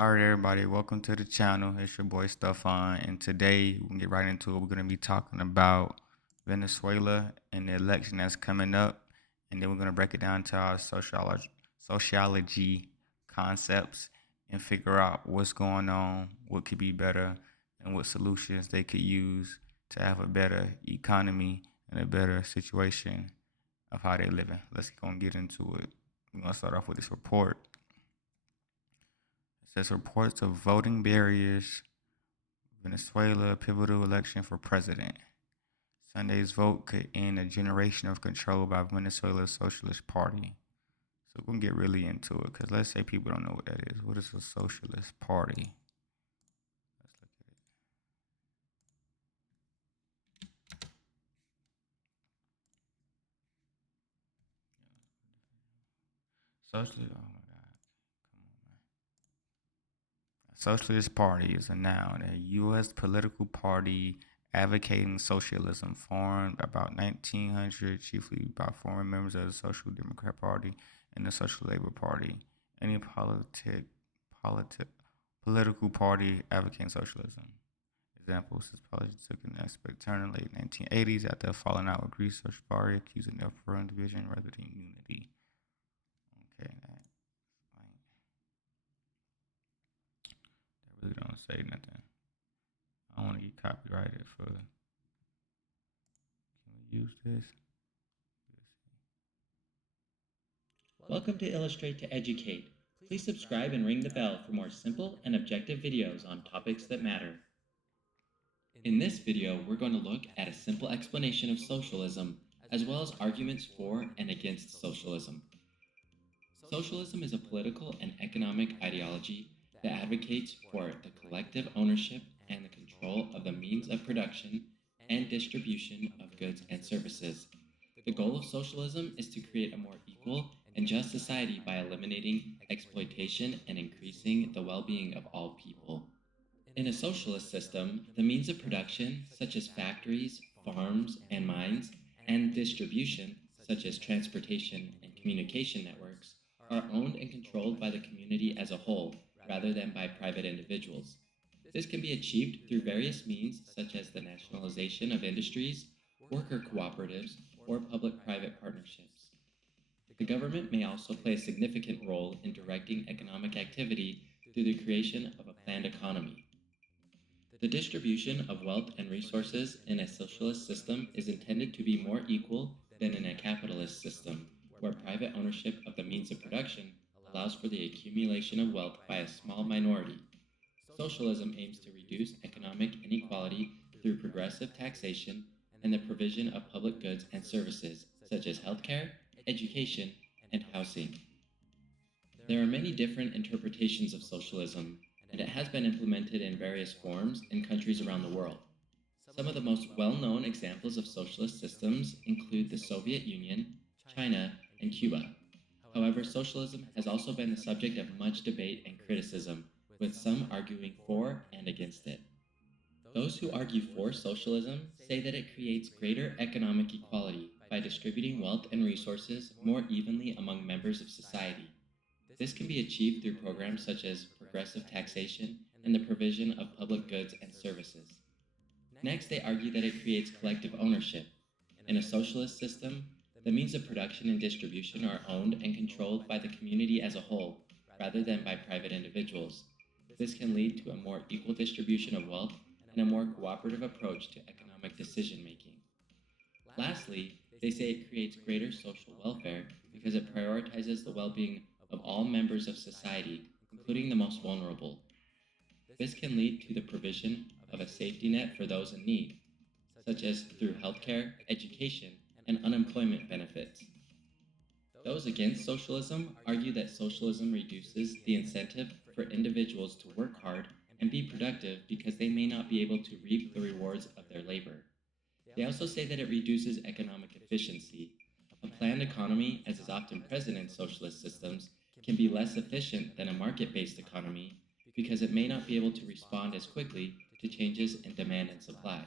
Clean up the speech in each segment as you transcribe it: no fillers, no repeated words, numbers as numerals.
All right, everybody, welcome to the channel. It's your boy Stefan, and today we can get right into it. We're going to be talking about Venezuela and the election that's coming up, and then we're going to break it down to our sociology concepts and figure out what's going on, what could be better, and what solutions they could use to have a better economy and a better situation of how they're living. Let's go and get into it. We're going to start off with this report. It says reports of voting barriers, Venezuela pivotal election for president. Sunday's vote could end a generation of control by Venezuela's Socialist Party. So we're gonna get really into it because let's say people don't know what that is. What is a Socialist Party? Let's look at it. Socialist. Oh my God! Come on, man. A Socialist Party is a noun, a U.S. political party advocating socialism, formed about 1900, chiefly by former members of the Social Democrat Party and the Social Labor Party. Any politic, political party advocating socialism. Examples: this policy took an aspect turn in the late 1980s after falling out with Greece Social Party, accusing them of further division rather than unity. Okay, that really don't say nothing. I don't want to get copyrighted for. Can we use this? Welcome to Illustrate to Educate. Please subscribe and ring the bell for more simple and objective videos on topics that matter. In this video, we're going to look at a simple explanation of socialism, as well as arguments for and against socialism. Socialism is a political and economic ideology that advocates for the collective ownership and the control of the means of production and distribution of goods and services. The goal of socialism is to create a more equal and just society by eliminating exploitation and increasing the well being of all people. In a socialist system, the means of production, such as factories, farms, and mines, and distribution, such as transportation and communication networks, are owned and controlled by the community as a whole, rather than by private individuals. This can be achieved through various means, such as the nationalization of industries, worker cooperatives, or public private partnerships. The government may also play a significant role in directing economic activity through the creation of a planned economy. The distribution of wealth and resources in a socialist system is intended to be more equal than in a capitalist system, where private ownership of the means of production allows for the accumulation of wealth by a small minority. Socialism aims to reduce economic inequality through progressive taxation and the provision of public goods and services, such as healthcare, education, and housing. There are many different interpretations of socialism, and it has been implemented in various forms in countries around the world. Some of the most well known examples of socialist systems include the Soviet Union, China, and Cuba. However, socialism has also been the subject of much debate and criticism, with some arguing for and against it. Those who argue for socialism say that it creates greater economic equality by distributing wealth and resources more evenly among members of society. This can be achieved through programs such as progressive taxation and the provision of public goods and services. Next, they argue that it creates collective ownership. In a socialist system, the means of production and distribution are owned and controlled by the community as a whole, rather than by private individuals. This can lead to a more equal distribution of wealth and a more cooperative approach to economic decision making. Lastly, they say it creates greater social welfare because it prioritizes the well being of all members of society, including the most vulnerable. This can lead to the provision of a safety net for those in need, such as through healthcare, education, and unemployment benefits. Those against socialism argue that socialism reduces the incentive for individuals to work hard and be productive because they may not be able to reap the rewards of their labor. They also say that it reduces economic efficiency. A planned economy, as is often present in socialist systems, can be less efficient than a market based economy because it may not be able to respond as quickly to changes in demand and supply.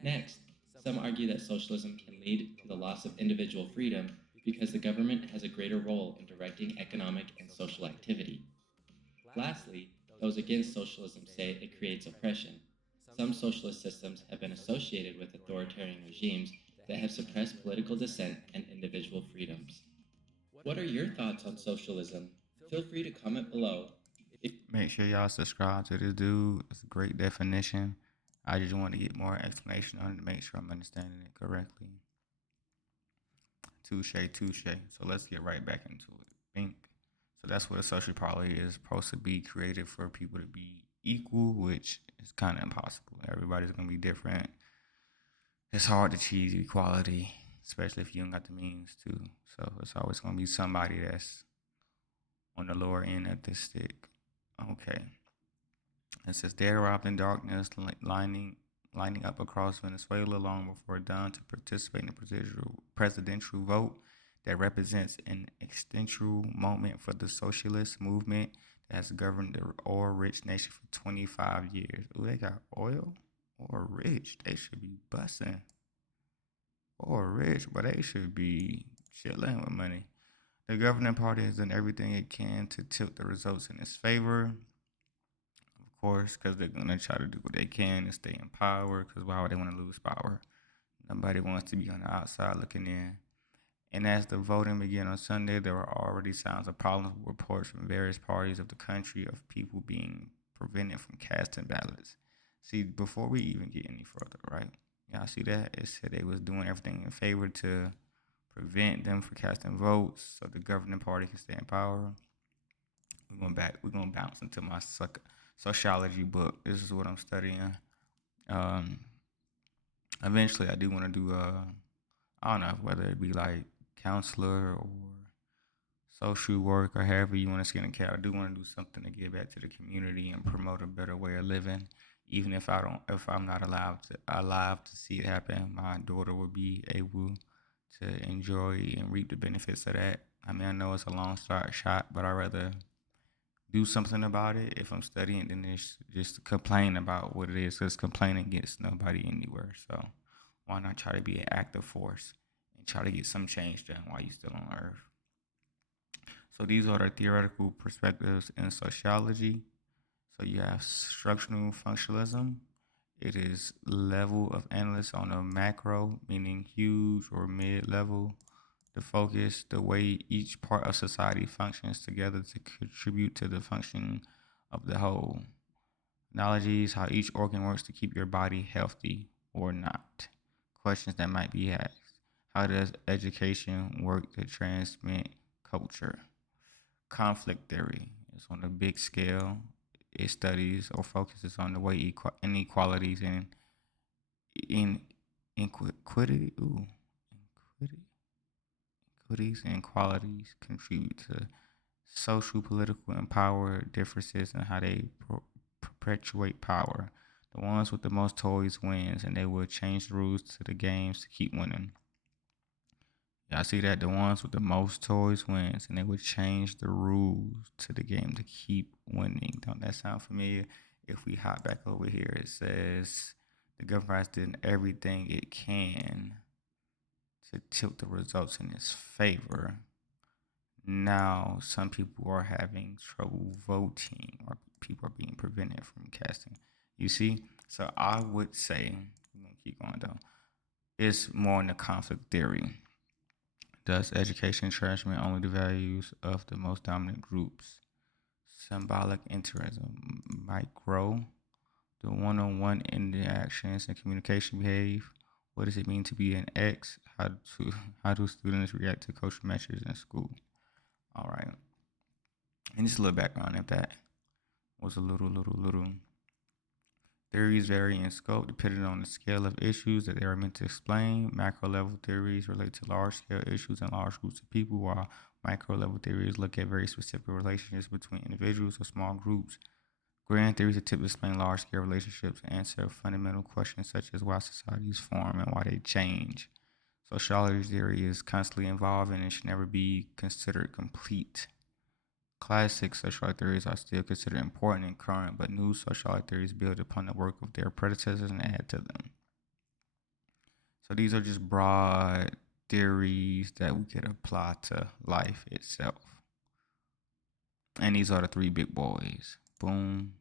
Next, some argue that socialism can lead to the loss of individual freedom because the government has a greater role in directing economic and social activity. Lastly, those against socialism say it creates oppression. Some socialist systems have been associated with authoritarian regimes that have suppressed political dissent and individual freedoms. What are your thoughts on socialism? Feel free to comment below. If Make sure y'all subscribe to this dude. It's a great definition. I just want to get more explanation on it to make sure I'm understanding it correctly. Touche, touche. So let's get right back into it. Think. So that's what a social party is supposed to be, created for people to be equal, which is kind of impossible. Everybody's gonna be different. It's hard to achieve equality, especially if you don't got the means to. So it's always gonna be somebody that's on the lower end of the stick. Okay. It says they arrived in darkness, lining up across Venezuela long before dawn to participate in the presidential vote that represents an existential moment for the socialist movement that has governed the oil-rich nation for 25 years. Ooh, they got oil? Oil rich. They should be busting. Oil rich, but they should be chilling with money. The governing party has done everything it can to tilt the results in its favor, of course, because they're going to try to do what they can to stay in power, because why would they want to lose power? Nobody wants to be on the outside looking in. And as the voting began on Sunday, there were already signs of problems with reports from various parties of the country of people being prevented from casting ballots. See, before we even get any further, right? Y'all see that? It said they was doing everything in favor to prevent them from casting votes so the governing party can stay in power. We're gonna bounce into my sociology book. This is what I'm studying. Um, Eventually, I do want to do I don't know whether it be like counselor or social work or however you want to skin a cat. I do want to do something to give back to the community and promote a better way of living. Even if I'm not alive to see it happen, my daughter will be able to enjoy and reap the benefits of that. I mean, I know it's a long shot, but I'd rather do something about it if I'm studying than just complain about what it is. Because complaining gets nobody anywhere. So why not try to be an active force and try to get some change done while you're still on Earth? So these are the theoretical perspectives in sociology. So you have structural functionalism. It is level of analysis on a macro, meaning huge or mid-level. The focus, the way each part of society functions together to contribute to the function of the whole. Analogies, how each organ works to keep your body healthy or not. Questions that might be asked. How does education work to transmit culture? Conflict theory is on a big scale. It studies or focuses on the way inequalities and in inequity, inequities and inequalities contribute to social, political, and power differences and how they perpetuate power. The ones with the most toys wins, and they will change the rules to the games to keep winning. Y'all see that? The ones with the most toys wins, and they would change the rules to the game to keep winning. Don't that sound familiar? If we hop back over here, it says the government has done everything it can to tilt the results in its favor. Now, some people are having trouble voting, or people are being prevented from casting. You see? So I would say, we're going to keep going though, it's more in the conflict theory. Does education transmit only the values of the most dominant groups? Symbolic interesting. Micro. Do one-on-one interactions and communication behave? What does it mean to be an X? How do students react to cultural messages in school? All right. And just a little background if that was a little. Theories vary in scope depending on the scale of issues that they are meant to explain. Macro level theories relate to large scale issues and large groups of people, while micro level theories look at very specific relationships between individuals or small groups. Grand theories attempt to explain large scale relationships and answer fundamental questions such as why societies form and why they change. Sociology theory is constantly evolving and should never be considered complete. Classic sociology theories are still considered important and current, but new sociology theories build upon the work of their predecessors and add to them. So these are just broad theories that we could apply to life itself. And these are the three big boys: boom,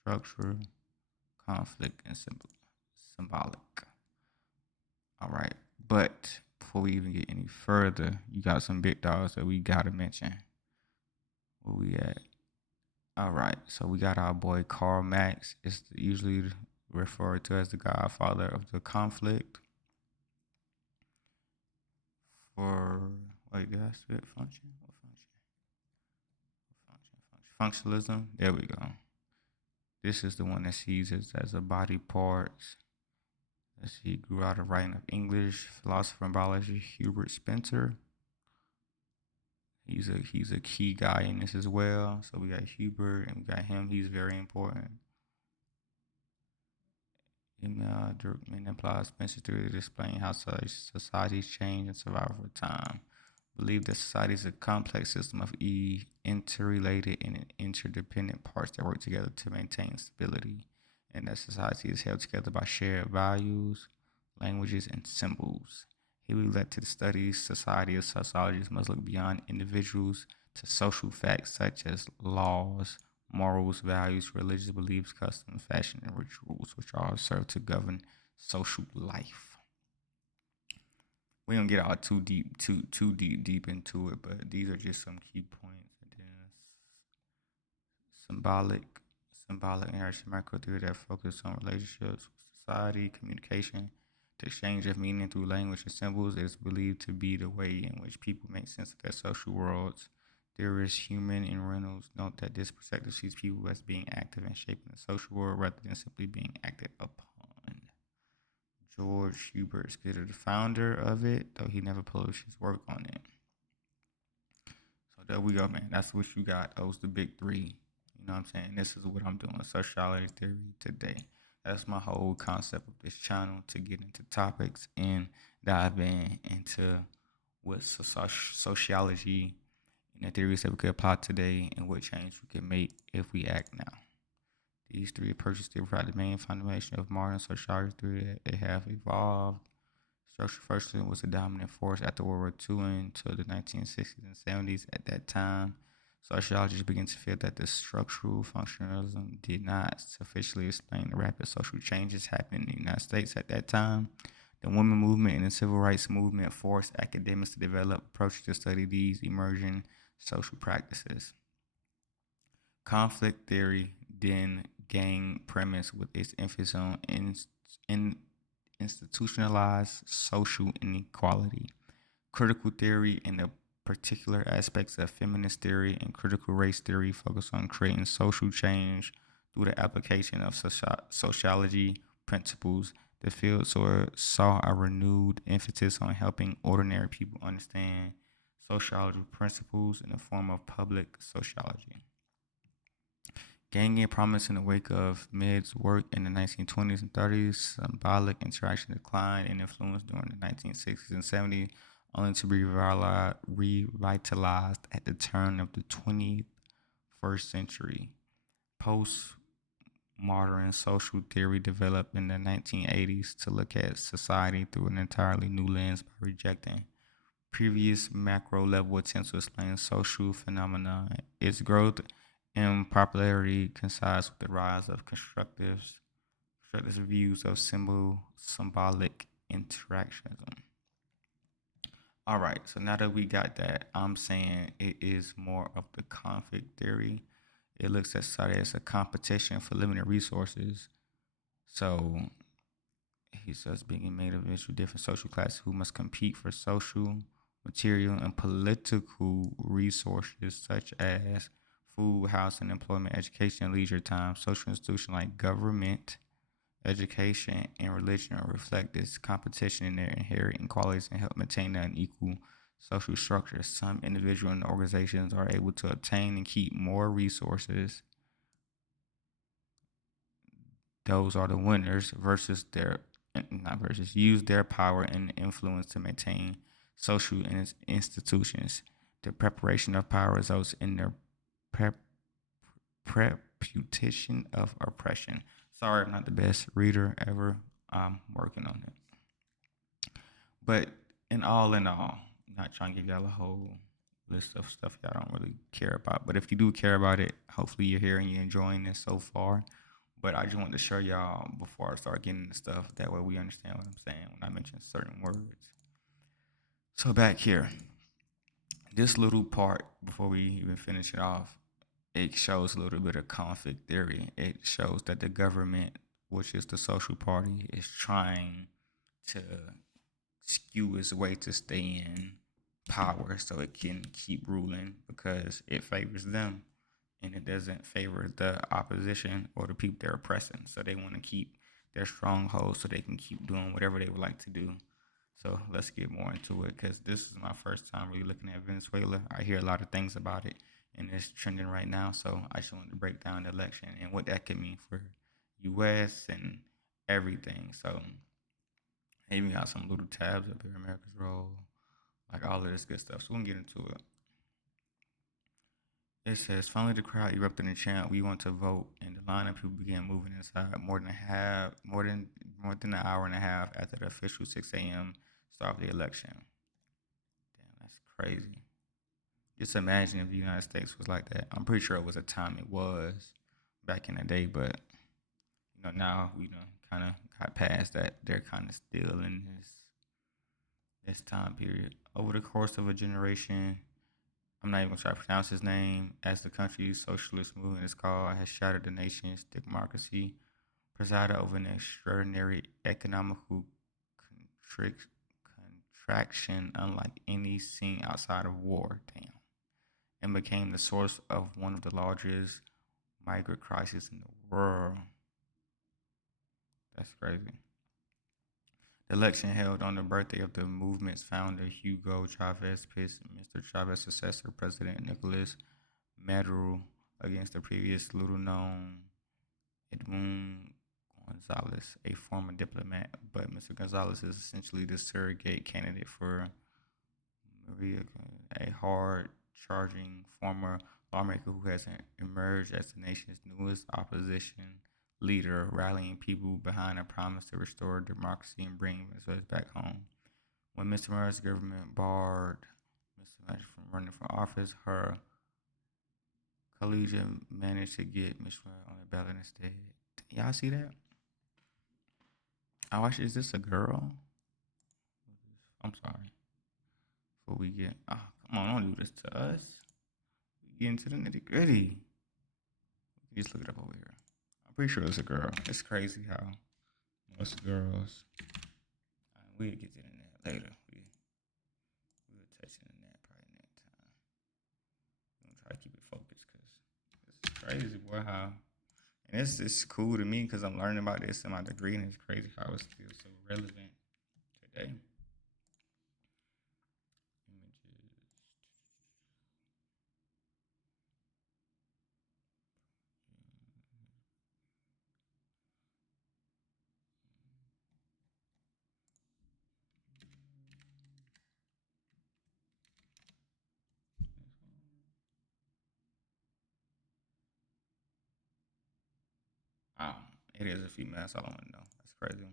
structure, conflict, and symbolic. All right. But before we even get any further, you got some big dogs that we gotta mention. Where we at? All right. So we got our boy Karl Marx. It's usually referred to as the godfather of the conflict. For wait, did I say function? What function? Functionalism. There we go. This is the one that sees it as a body parts. Let's see, grew out of writing of English philosopher and biologist Hubert Spencer. He's a key guy in this as well. So we got Hubert and we got him. He's very important. Durkheim implies Spencer's theory to explain how societies change and survive over time. Believe that society is a complex system of interrelated and interdependent parts that work together to maintain stability, and that society is held together by shared values, languages, and symbols. He will let to the studies society as sociologists must look beyond individuals to social facts such as laws, morals, values, religious beliefs, customs, fashion, and rituals, which all serve to govern social life. We don't get all too deep into it, but these are just some key points. And then symbolic, symbolic and macro theory that focus on relationships, society, communication, the exchange of meaning through language and symbols is believed to be the way in which people make sense of their social worlds. Theorist Human and Reynolds note that this perspective sees people as being active and shaping the social world rather than simply being acted upon. George Hubert is considered the founder of it, though he never published his work on it. So there we go, man. That's what you got. Those the big three. You know what I'm saying? This is what I'm doing. Sociology theory today. That's my whole concept of this channel, to get into topics and dive into what sociology and the theories that we could apply today and what change we can make if we act now. These three approaches still provide the main foundation of modern sociology theory that they have evolved. Structure firstly was a dominant force after World War II until the 1960s and 70s. At that time, sociologists began to feel that the structural functionalism did not sufficiently explain the rapid social changes happening in the United States at that time. The women movement and the civil rights movement forced academics to develop approaches to study these emerging social practices. Conflict theory then gained premise with its emphasis on in institutionalized social inequality. Critical theory and the particular aspects of feminist theory and critical race theory focus on creating social change through the application of sociology principles. The field saw a renewed emphasis on helping ordinary people understand sociology principles in the form of public sociology. Gaining prominence in the wake of Mead's work in the 1920s and 30s, symbolic interaction declined in influence during the 1960s and 70s, only to be revitalized at the turn of the 21st century. Postmodern social theory developed in the 1980s to look at society through an entirely new lens by rejecting previous macro level attempts to explain social phenomena. Its growth and popularity coincides with the rise of constructive views of symbolic interactionism. All right, so now that we got that, I'm saying it is more of the conflict theory. It looks at society as a competition for limited resources. So he says being made of different social classes who must compete for social, material, and political resources such as food, housing, employment, education, leisure time. Social institutions like government, education, and religion reflect this competition in their inherent inequalities and help maintain an unequal social structure. Some individuals and organizations are able to obtain and keep more resources. Those are the winners use their power and influence to maintain social institutions. The preparation of power results in their reputation of oppression. Sorry, I'm not the best reader ever. I'm working on it. But in all, not trying to give y'all a whole list of stuff y'all don't really care about. But if you do care about it, hopefully you're here and you're enjoying this so far. But I just wanted to show y'all before I start getting into stuff. That way we understand what I'm saying when I mention certain words. So back here, this little part before we even finish it off, it shows a little bit of conflict theory. It shows that the government, which is the social party, is trying to skew its way to stay in power so it can keep ruling because it favors them and it doesn't favor the opposition or the people they're oppressing. So they want to keep their stronghold so they can keep doing whatever they would like to do. So let's get more into it because this is my first time really looking at Venezuela. I hear a lot of things about it and it's trending right now. So I just wanted to break down the election and what that could mean for U.S. and everything. So they even got some little tabs up here, America's role, like all of this good stuff. So we'll get into it. It says, finally the crowd erupted and chant, "We want to vote," and the line of people began moving inside more than an hour and a half after the official 6 a.m. start of the election. Damn, that's crazy. Just imagine if the United States was like that. I'm pretty sure it was a time it was back in the day, but now we kind of got past that. They're kind of still in this time period. Over the course of a generation, I'm not even gonna try to pronounce his name, as the country's socialist movement is called, has shattered the nation's democracy, presided over an extraordinary economical contric- contraction unlike any seen outside of war. Damn. And became the source of one of the largest migrant crises in the world. That's crazy. The election held on the birthday of the movement's founder, Hugo Chavez, pits Mr. Chavez's successor, President Nicolas Maduro, against the previous little known Edmund Gonzalez, a former diplomat. But Mr. Gonzalez is essentially the surrogate candidate for Maria, a hard charging former lawmaker who has emerged as the nation's newest opposition leader, rallying people behind a promise to restore democracy and bring Venezuela back home. When Mr. Murray's government barred Mr. Manchin from running for office, her colleague managed to get Mr. Murray on the ballot instead. Y'all see that? I watch. Is this a girl? I'm sorry. Before we get, come on, don't do this to us. We get into the nitty gritty. Just look it up over here. I'm pretty sure it's a girl. It's crazy how most girls. We'll get to that later. We'll touch it in that probably next time. I'm gonna try to keep it focused because it's crazy, boy. How and it's cool to me because I'm learning about this in my degree, and it's crazy how it's still so relevant today. Images. Wow, it is a female. That's all I want to know. That's crazy.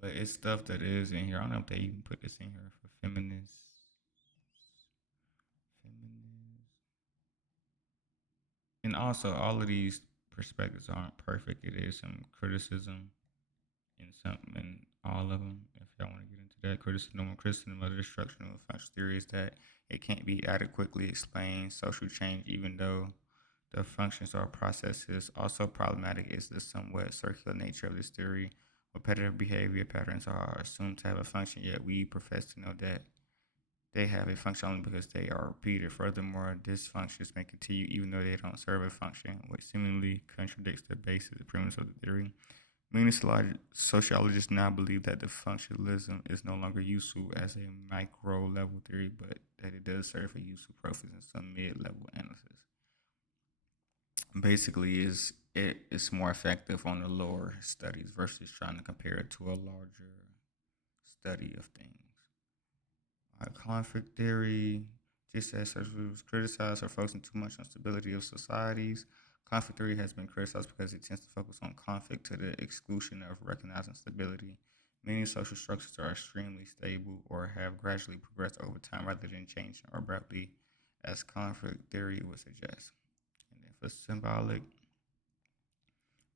But it's stuff that is in here. I don't know if they even put this in here for feminists. Feminists. And also, all of these perspectives aren't perfect. It is some criticism in all of them. If y'all want to get into that, criticism of the destruction of functional theory is that it can't be adequately explained. Social change, even though the functions or processes, also problematic is the somewhat circular nature of this theory. Repetitive behavior patterns are assumed to have a function, yet we profess to know that they have a function only because they are repeated. Furthermore, dysfunctions may continue even though they don't serve a function, which seemingly contradicts the basis, the premise of the theory. Many sociologists now believe that the functionalism is no longer useful as a micro level theory, but that it does serve a useful purpose in some mid level analysis. Basically, it's more effective on the lower studies versus trying to compare it to a larger study of things. Conflict theory, just as such was criticized for focusing too much on stability of societies. Conflict theory has been criticized because it tends to focus on conflict to the exclusion of recognizing stability. Many social structures are extremely stable or have gradually progressed over time rather than changing abruptly, as conflict theory would suggest. And then for symbolic,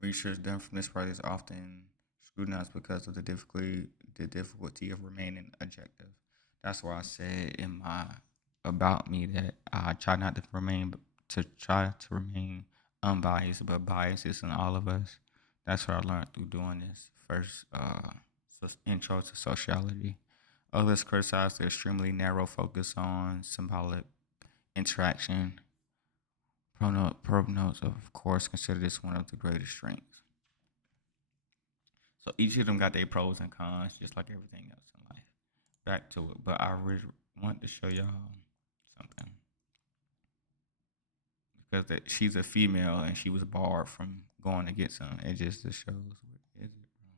research done from this project is often scrutinized because of the difficulty of remaining objective. That's why I said in my about me that I try not to remain unbiased, but bias is in all of us. That's what I learned through doing this first intro to sociology. Others criticize the extremely narrow focus on symbolic interaction. Pronotes, of course, consider this one of the greatest strengths. So each of them got their pros and cons, just like everything else in life. Back to it, but I really want to show y'all something because she's a female and she was barred from going to get some. It just shows what is it, bro?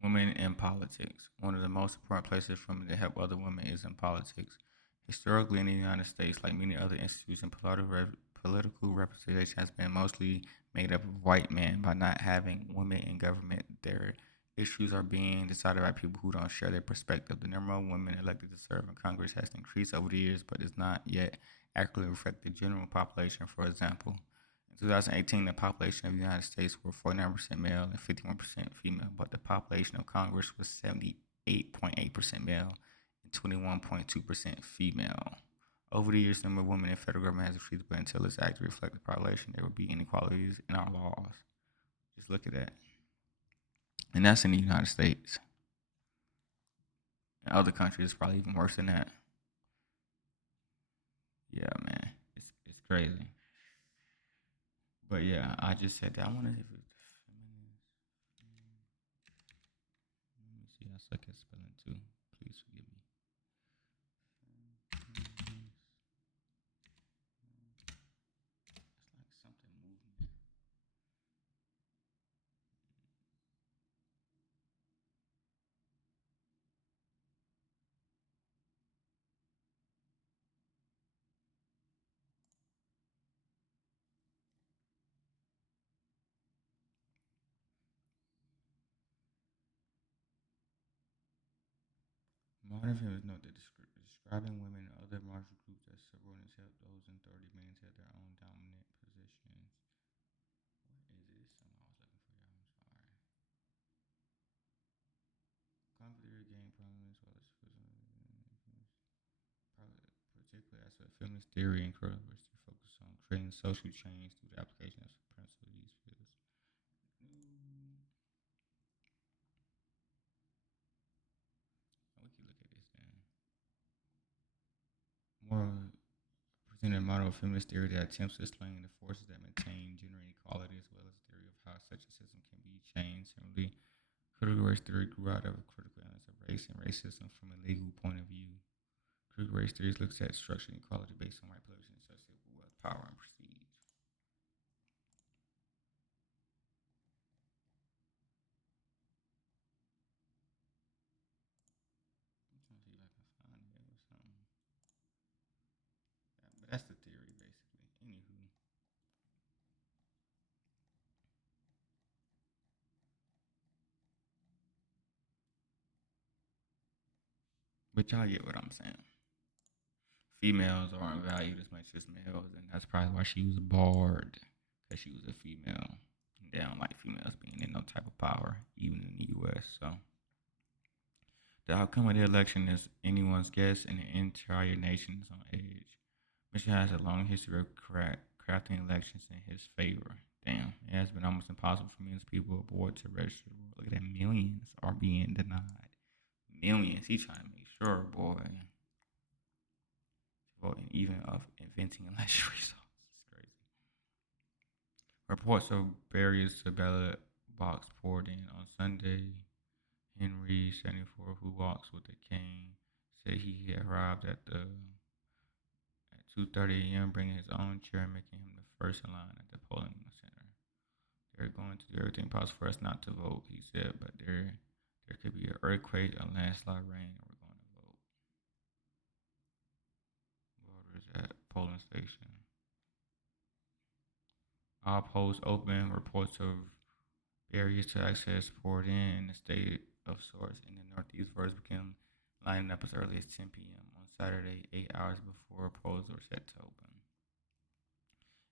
Women in politics. One of the most important places for women to help other women is in politics. Historically, in the United States, like many other institutions, political representation has been mostly made up of white men. By not having women in government, their issues are being decided by people who don't share their perspective. The number of women elected to serve in Congress has increased over the years, but does not yet accurately reflect the general population. For example, in 2018, the population of the United States were 49% male and 51% female, but the population of Congress was 78.8% male and 21.2% female. Over the years, the number of women in federal government has increased, but until it's accurately reflect the population, there will be inequalities in our laws. Just look at that. And that's in the United States. In other countries, it's probably even worse than that. Yeah, man. It's crazy. But yeah, I just said that. I wonder if it's feminist. Let me see. I suck at spelling too. Please forgive me. It's like something movement. Modern feminists note that describing women and other marginal groups as subordinates help those in authority maintain their own dominant positions. What is this? Something I was looking for, y'all. I'm sorry. Conflict gain prominence while it's particularly as a feminist theory encourages to focus on creating social change through the application of principles of these fields. We can look at this then. More presented a model of feminist theory that attempts to explain the forces that maintain gender inequality as well as a theory of how such a system can be changed. Similarly, critical race theory grew out of a critical analysis of race and racism from a legal point of view. Critical race theory looks at structural inequality based on white privilege and associated with wealth, power, and prestige. I'm trying to see if I can find it or something. Yeah, but that's the theory basically. Anywho, but y'all get what I'm saying. Females aren't valued as much as males, and that's probably why she was barred because she was a female. They don't like females being in no type of power, even in the U.S. So the outcome of the election is anyone's guess, and the entire nation is on edge. Michigan has a long history of crafting elections in his favor. Damn, it has been almost impossible for millions of people aboard to register. Look at that, millions are being denied. Millions. He's trying to make sure, boy. Voting, even of inventing election results. It's crazy. Reports of barriers to ballot box poured in on Sunday. Henry, 74, who walks with a cane, said he had arrived at 2:30 a.m., bringing his own chair, making him the first in line at the polling center. They're going to do everything possible for us not to vote, he said, but there could be an earthquake, a landslide, rain, and we're going to vote. Voters at polling station. All polls open. Reports of barriers to access poured in the state of source in the Northeast. Voters began lining up as early as 10 p.m. on Saturday, 8 hours before polls were set to open.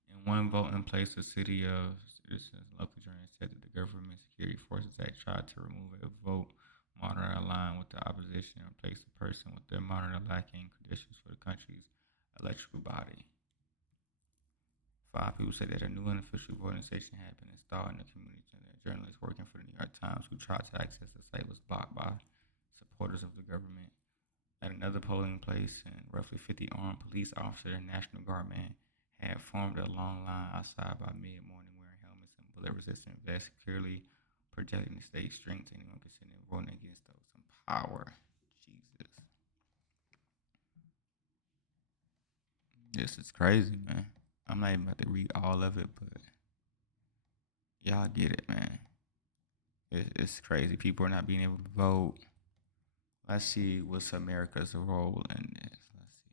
In one vote in place, the city of citizens local journalists said that the government security forces act tried to remove a vote monitor aligned with the opposition and replace the person with the monitor lacking conditions for the country's electoral body. 5 people said that a new unofficial voting station had been installed in the community, and that journalists working for the New York Times who tried to access the site was blocked by supporters of the government. At another polling place, and roughly 50 armed police officers and National Guardmen had formed a long line outside by mid-morning wearing helmets and bullet-resistant vests, clearly projecting the state's strength to anyone considering voting against those in power. Jesus. This is crazy, man. I'm not even about to read all of it, but y'all get it, man. It's crazy. People are not being able to vote. Let's see what's America's role in this. Let's see.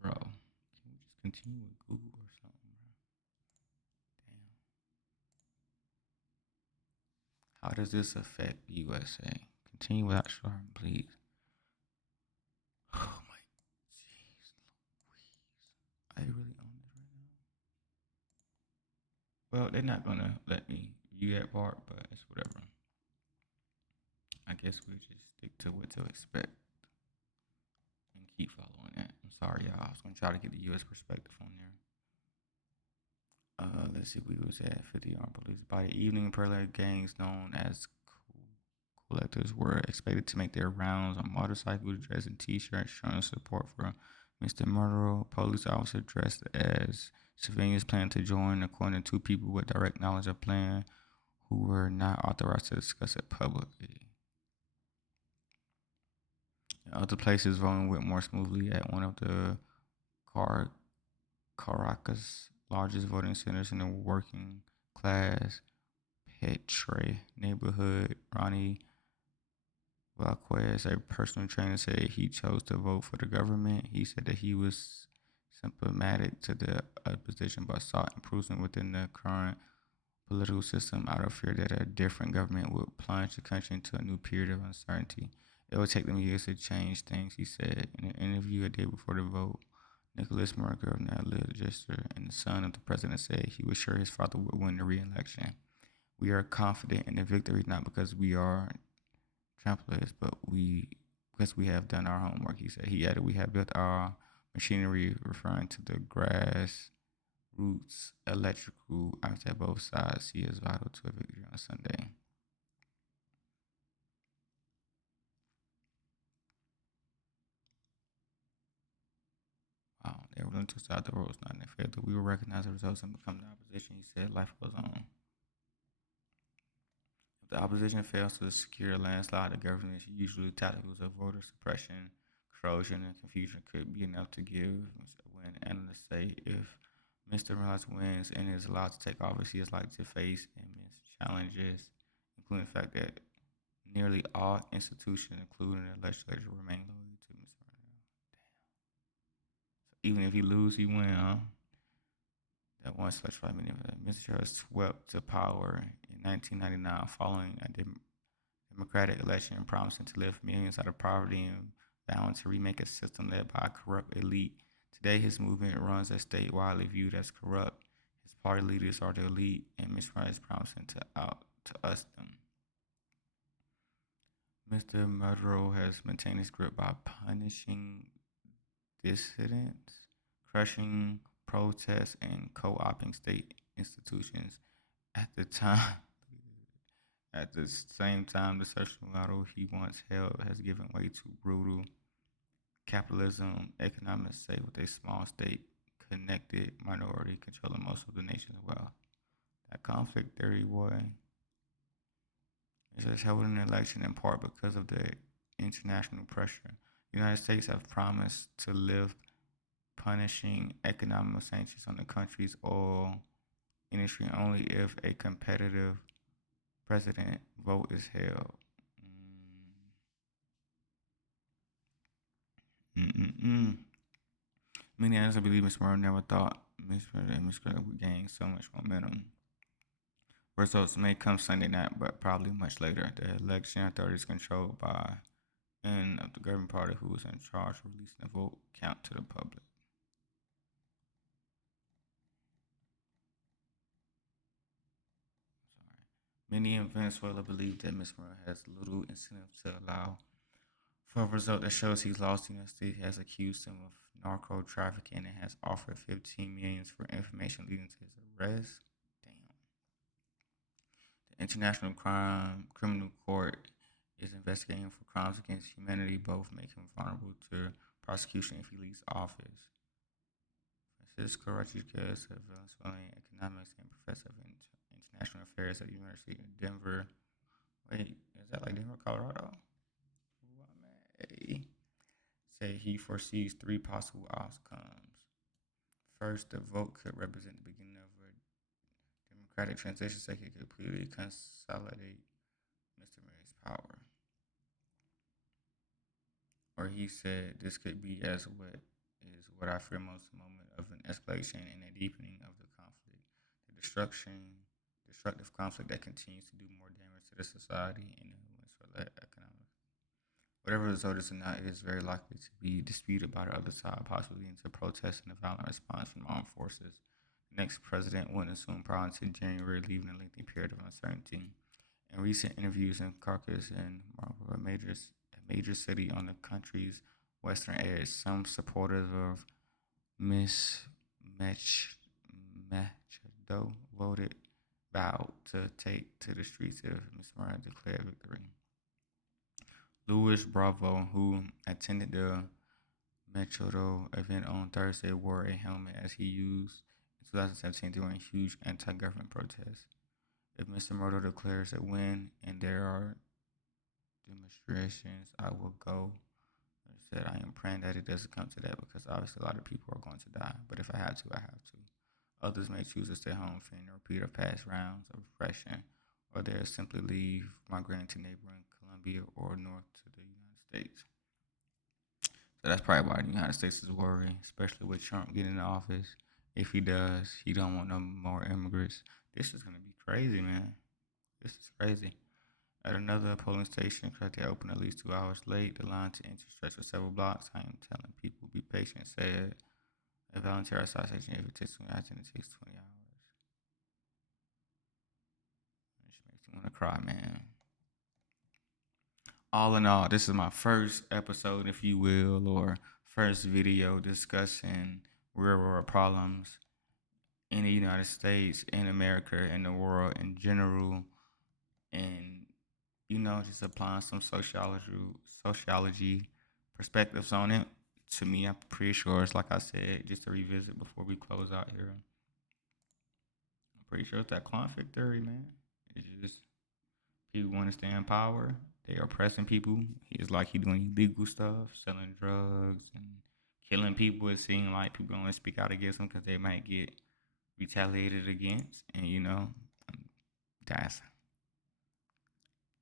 Bro, can we just continue with Google or something, bro? Damn. How does this affect the USA? Continue without starting, please. Oh my jeez Louise. Are they really on this right now? Well, they're not gonna let me view that part, but it's whatever. I guess we just stick to what to expect and keep following that. I'm sorry, y'all. I was gonna try to get the U.S. perspective on there. Let's see. We was at 50 armed police. By the evening, parallel gangs known as collectors were expected to make their rounds on motorcycles dressed in t-shirts showing support for Mr. Murderer. Police officers dressed as civilians planned to join, according to two people with direct knowledge of plan who were not authorized to discuss it publicly. In other places, voting went more smoothly at one of the Caracas' largest voting centers in the working class Petre neighborhood. Ronnie Valquez, a personal trainer, said he chose to vote for the government. He said that he was symptomatic to the opposition but sought improvement within the current political system out of fear that a different government would plunge the country into a new period of uncertainty. It would take them years to change things, he said. In an interview a day before the vote, Nicholas Merker of the legislature and the son of the president said he was sure his father would win the re-election. We are confident in the victory not because we are tramplers, but because we have done our homework, he said. He added, we have built our machinery, referring to the grassroots electrical acts that both sides see as vital to a victory on Sunday. Wow, they were willing to start the rules, not in their favor. We will recognize the results and become the opposition, he said. Life goes on. If the opposition fails to secure a landslide, the government's usually tactics of voter suppression, corrosion, and confusion could be enough to give when analysts say if Mr. Morales wins and is allowed to take office, he is likely to face immense challenges, including the fact that nearly all institutions, including the legislature, remain loyal to Mr. Morales. So even if he loses, he wins, huh? That one such 5 million. Mr. Morales swept to power in 1999 following a democratic election, promising to lift millions out of poverty and vowing to remake a system led by a corrupt elite. Today, his movement runs a state widely viewed as corrupt. His party leaders are the elite, and Mr. Morales is promising to us them. Mr. Maduro has maintained his grip by punishing dissidents, crushing protests, and co-opting state institutions. At the time, at the same time, the social model he once held has given way to brutal capitalism. Economists say with a small state connected minority controlling most of the nation's wealth. That conflict theory, boy, is just holding an election in part because of the international pressure. The United States have promised to lift punishing economic sanctions on the country's oil industry only if a competitive president vote is held. Mm-mm-mm. Many analysts believe Ms. Monroe never thought Ms. would gain so much momentum. Results may come Sunday night, but probably much later. The election authorities controlled by and of the governing party who was in charge of releasing the vote count to the public. Many in Venezuela believe that Ms. Monroe has little incentive to allow for a result that shows he's lost. The United States has accused him of narco trafficking and has offered 15 million for information leading to his arrest. Damn. The International Criminal Court is investigating for crimes against humanity. Both make him vulnerable to prosecution if he leaves office. Francisco Rodriguez, a Venezuelan economics and professor of international affairs at the University of Denver. Wait, is that like Denver, Colorado? Say he foresees three possible outcomes. First, the vote could represent the beginning of a democratic transition so he could completely consolidate Mr. Mary's power. Or he said this could be as what I fear most, a moment of an escalation and a deepening of the conflict. The destructive conflict that continues to do more damage to the society and influence economics. Whatever the result is or not, it is very likely to be disputed by the other side, possibly leading to protests and a violent response from armed forces. The next president wouldn't assume power until January, leaving a lengthy period of uncertainty. In recent interviews in Caracas and Marlborough, a major city on the country's western edge, some supporters of Miss Machado vowed to take to the streets if Miss Mara declared victory. Luis Bravo, who attended the Machado event on Thursday, wore a helmet as he used in 2017 during huge anti-government protests. If Mr. Murdo declares a win and there are demonstrations, I will go. He said, I am praying that it doesn't come to that because obviously a lot of people are going to die. But if I have to, I have to. Others may choose to stay home, fearing a repeat of past rounds of repression, or they'll simply leave, migrating to neighboring Colombia or north to the United States. So that's probably why the United States is worried, especially with Trump getting in office. If he does, he don't want no more immigrants. This is gonna be crazy, man. This is crazy. At another polling station, because they opened at least 2 hours late, the line to enter stretched for several blocks. I am telling people, be patient, said a volunteer outside station. If it takes 20 hours, then it takes 20 hours. It just makes me want to cry, man. All in all, this is my first episode, if you will, or first video discussing real world problems in the United States, in America, in the world in general, and just applying some sociology perspectives on it. To me, I'm pretty sure it's like I said, just to revisit before we close out here. I'm pretty sure it's that conflict theory, man. It's just people want to stay in power. They are oppressing people. It's like he doing illegal stuff, selling drugs and killing people. It seems like people don't speak out against him because they might get retaliated against, and that's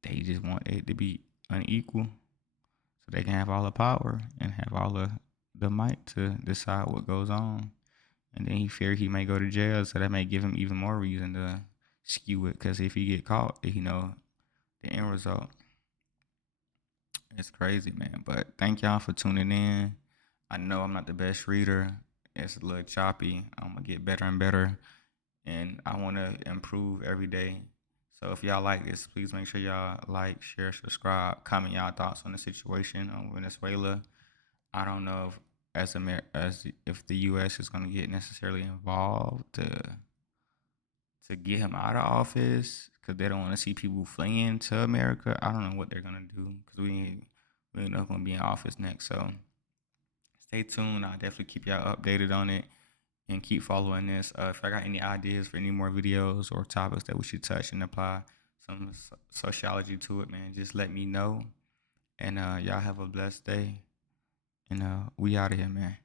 they just want it to be unequal, so they can have all the power and have all the might to decide what goes on. And then he feared he may go to jail, so that may give him even more reason to skew it. Because if he get caught, the end result. It's crazy, man. But thank y'all for tuning in. I know I'm not the best reader. It's a little choppy. I'm gonna get better and better, and I want to improve every day. So if y'all like this, please make sure y'all like, share, subscribe, comment y'all thoughts on the situation on Venezuela. I don't know if as if the U.S. is gonna get necessarily involved to get him out of office because they don't want to see people fleeing to America. I don't know what they're gonna do because we ain't know who's gonna be in office next. So stay tuned. I'll definitely keep y'all updated on it and keep following this. If I got any ideas for any more videos or topics that we should touch and apply some sociology to it, man, just let me know. And y'all have a blessed day. And we out of here, man.